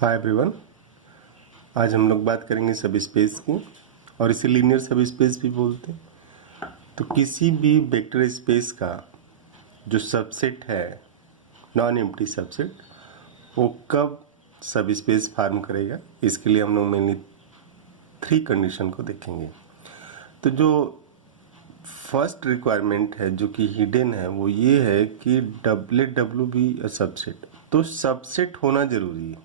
Hi everyone. आज हम लोग बात करेंगे सब स्पेस की, और इसे लीनियर सब स्पेस भी बोलते हैं। तो किसी भी वेक्टर स्पेस का जो सबसेट है, नॉन एम्प्टी सबसेट, वो कब सब स्पेस फॉर्म करेगा, इसके लिए हम लोग मेनली 3 कंडीशन को देखेंगे। तो जो फर्स्ट रिक्वायरमेंट है जो कि हिडन है, वो ये है कि डब्ल्यू बी सबसेट। तो सबसेट होना जरूरी है।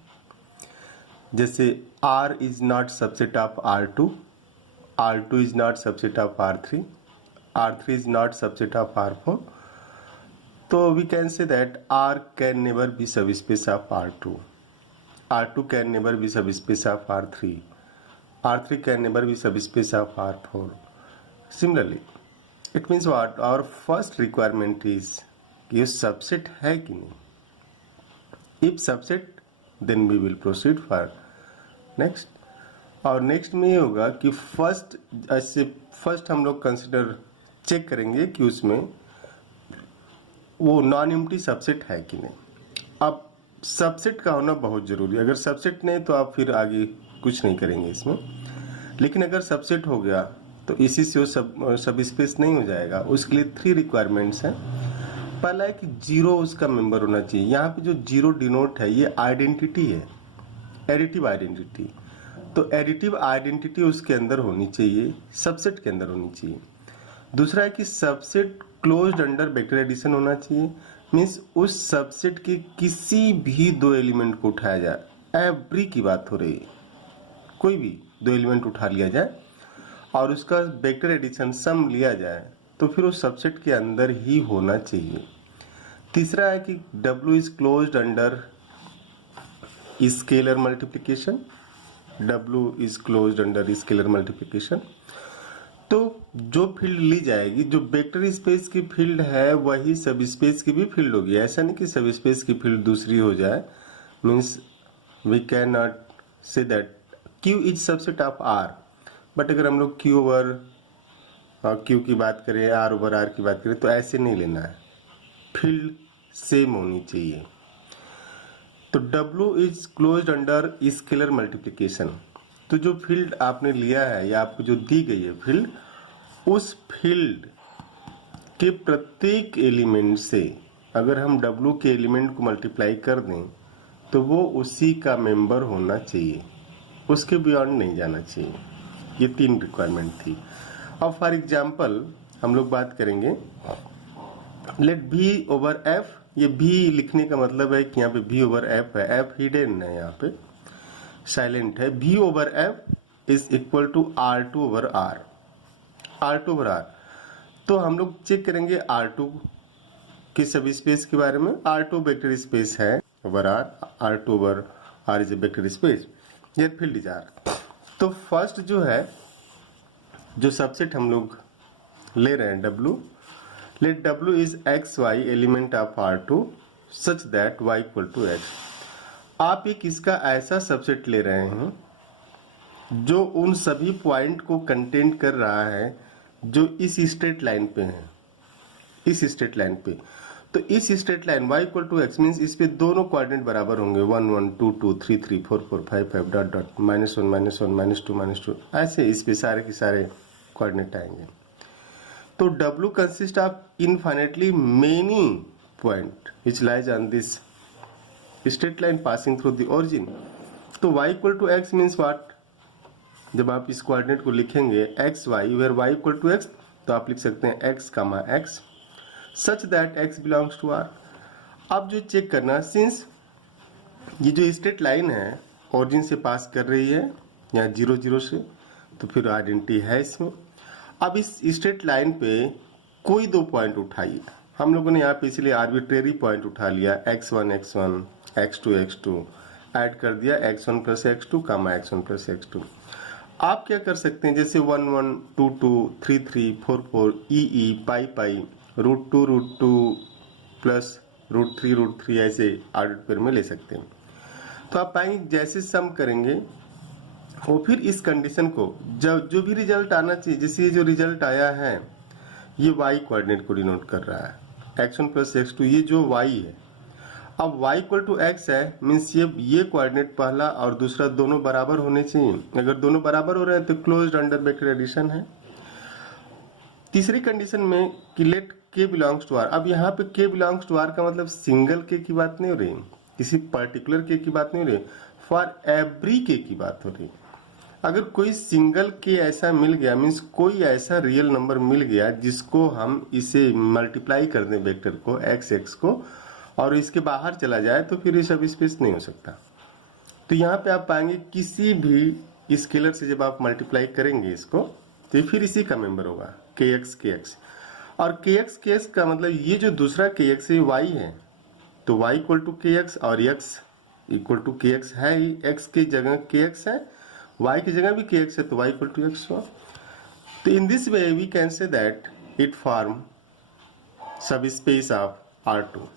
जैसे R is not subset of R2, R2 is not subset of R3, R3 is not subset of R4। तो we can say that R can never be subspace of R2, R2 can never be subspace of R3, R3 can never be subspace of R4। Similarly it means what, our first requirement is कि ये subset है कि नहीं। If subset then we will proceed for next. और next में ये होगा कि फर्स्ट हम लोग कंसिडर चेक करेंगे कि उसमें वो नॉन एम्प्टी सबसेट है कि नहीं। अब सबसेट का होना बहुत जरूरी है। अगर सबसेट नहीं तो आप फिर आगे कुछ नहीं करेंगे इसमें। लेकिन अगर सबसेट हो गया तो इसी से वो सब स्पेस नहीं हो जाएगा। उसके लिए 3 रिक्वायरमेंट्स हैं। पहला है कि 0 उसका मेंबर होना चाहिए। यहाँ पे जो 0 डिनोट है ये आइडेंटिटी है, एडिटिव आइडेंटिटी। तो एडिटिव आइडेंटिटी उसके अंदर होनी चाहिए, सबसेट के अंदर होनी चाहिए। दूसरा है कि subset closed under vector addition होना चाहिए। मीन्स उस सबसेट के किसी भी 2 एलिमेंट को उठाया जाए, एवरी की बात हो रही है, कोई भी 2 एलिमेंट उठा लिया जाए और उसका वेक्टर एडिशन सम लिया जाए तो फिर उस सबसेट के अंदर ही होना चाहिए। तीसरा है कि W is closed under scalar multiplication, W is closed under scalar multiplication. तो जो फील्ड ली जाएगी, जो वेक्टर स्पेस की फील्ड है वही सब स्पेस की भी फील्ड होगी। ऐसा नहीं कि सब स्पेस की फील्ड दूसरी हो जाए। Means we can not say that Q is subset of R, but अगर हम लोग Q ओवर Q की बात करें, R ओवर R की बात करें, तो ऐसे नहीं लेना है, फील्ड सेम होनी चाहिए। तो W is closed under scalar multiplication. तो जो फील्ड आपने लिया है या आपको जो दी गई है फील्ड, उस फील्ड के प्रत्येक एलिमेंट से अगर हम W के एलिमेंट को मल्टीप्लाई कर दें तो वो उसी का मेंबर होना चाहिए, उसके बियॉन्ड नहीं जाना चाहिए। ये 3 रिक्वायरमेंट थी। अब फॉर एग्जाम्पल हम लोग बात करेंगे, लेट V ओवर F। ये V लिखने का मतलब है कि यहाँ पे V ओवर F है, F हिडन है, यहाँ पे साइलेंट है। V over F is equal to R2 over R, R2 over R। तो हम लोग चेक करेंगे R2 के सब स्पेस के बारे में। R2 वेक्टर स्पेस है over R, R2 over R is a vector space, ये फील्ड इज R। तो फर्स्ट जो है, जो सबसेट हम लोग ले रहे हैं W, let W is xy element of R2 such that y equal to x। आप एक इसका ऐसा सबसेट ले रहे हैं जो उन सभी पॉइंट को कंटेंट कर रहा है जो इस स्ट्रेट लाइन पे है, इस स्ट्रेट लाइन पे। तो इस straight line y equal to x means इस पे दोनों कोऑर्डिनेट बराबर होंगे, 1 1 2 2 3 3 4 4 5 5 डॉट डॉट -1 -1 -2 -2, ऐसे इस पे सारे के सारे कोऑर्डिनेट आएंगे। तो W consist of infinitely many point which lies on this straight line passing through the origin। तो y equal to x means what? जब आप इस कोऑर्डिनेट को लिखेंगे x y, where y equal to x, तो आप लिख सकते हैं x, x such that x belongs to R। अब जो चेक करना, सिंस ये जो स्ट्रेट लाइन है ओरिजिन से पास कर रही है यहाँ 0 0 से, तो फिर आइडेंटिटी है इसमें। अब इस स्ट्रेट लाइन पे कोई 2 पॉइंट उठाइए। हम लोगों ने यहाँ पे इसलिए आर्बिट्रेरी पॉइंट उठा लिया, x1 x1, x2 x2, add कर दिया x1 plus x2, x1 plus x2। आप क्या कर सकते हैं, जैसे 1 1 2 2 3 3 4 4 e पाई पाई √2 प्लस √3 ऐसे आर्बिट्रेरी में ले सकते हैं। तो आप पाएंगे जैसे सम करेंगे वो फिर इस कंडीशन को जो भी रिजल्ट आना चाहिए, जैसे ये जो रिजल्ट आया है ये y कोऑर्डिनेट को डिनोट कर रहा है, x1 प्लस x2, ये जो y है। अब y इक्वल टू एक्स है, मीन्स ये कोऑर्डिनेट पहला और दूसरा दोनों बराबर होने चाहिए। अगर दोनों बराबर हो रहे हैं तो क्लोज्ड अंडर ब्रैकेट एडिशन है। तीसरी कंडीशन में कि let k belongs to r। अब यहाँ पे k बिलोंग्स टू r का मतलब सिंगल k की बात नहीं हो रही, किसी पर्टिकुलर k की बात नहीं हो रही, फॉर एवरी k की बात हो रही। अगर कोई सिंगल k ऐसा मिल गया, मीन्स कोई ऐसा रियल नंबर मिल गया जिसको हम इसे मल्टीप्लाई कर दें वेक्टर को x को और इसके बाहर चला जाए, तो फिर ये सब स्पेस नहीं हो सकता। तो यहाँ पे आप पाएंगे किसी भी स्केलर से जब आप मल्टीप्लाई करेंगे इसको, तो फिर इसी का मेंबर होगा kx और kx का मतलब ये जो दूसरा kx है y है, तो y इक्वल टू kx और x इक्वल टू kx है ही। x की जगह kx है, y की जगह भी kx है, तो y इक्वल टू x हुआ। तो in this way we can say that it form subspace of R2।